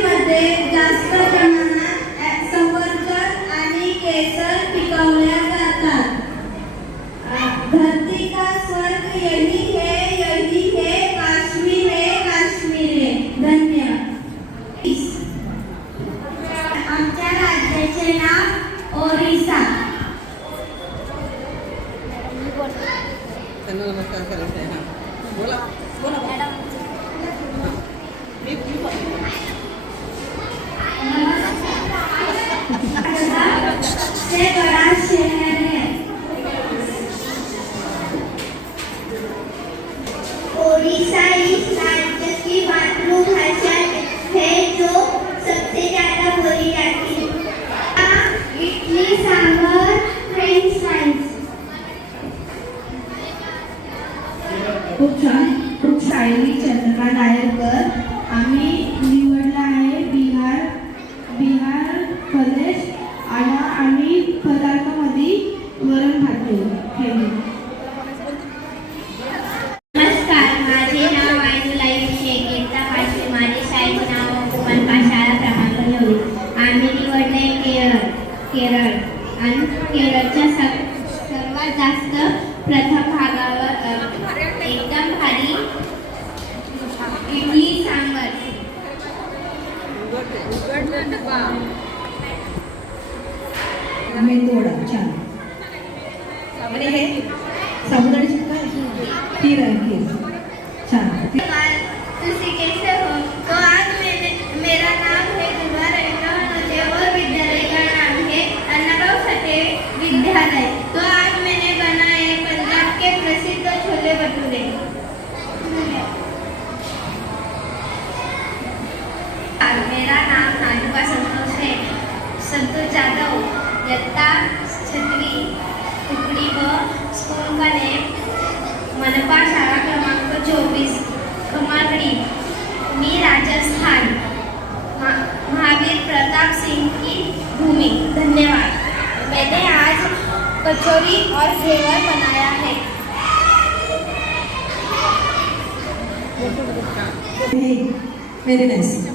कश्मीरमध्ये जास्त प्रमाणात सफरचंद आणि केसर पिकवल्या जातात. धरती का स्वर्ग यही है काश्मीर है. धन्यवाद. आमच्या राज्याचे नाव ओरिसा. नमस्कार करायचं आहे. हां बोला बोला मॅडम. से बड़ा शहर है. ओडिशा इस राज्य की मातृभाषा है जो सबसे ज्यादा बोली जाती है. Idli sambar French fries. खूप छान. खूप शायरी चंद्रिका नायरकर. आम्ही निवडला आहे बिहार प्रदेश आणि पदार्थामध्ये वरण भात ठेवले. नमस्कार, माझे नाव आयनुलाई शेख. इयत्ता 5वी. माझे शाळेचे नाव कुमार शाळा क्रमांक 9. आम्ही निवडले केरळ आणि केरळच्या सर्वात जास्त प्रथम भागावर एकदम भारी इडली सांबर. मेंदूवडा छान. आणि हे साबुदाण्याची खीर आहे. खीर छान. तुसी कैसे हो? तो आज मेरा नाम है दुर्गा रविंद्र नोते और विद्यालय का नाम है अन्नाभाऊ सटे विद्यालय. तो आज मैंने बनाए पंजाब के प्रसिद्ध छोले भटूरे. मेरा नाम नाजुका संतोष जाधव. इयत्ता 6वी टुकड़ी व स्कूल का नेम मनपा शाळा क्रमांक 24 खमारगढ़ी. मी राजस्थान. महावीर प्रताप सिंह की भूमि. धन्यवाद. मैंने आज कचौरी और घेवर बनाया है. Very nice.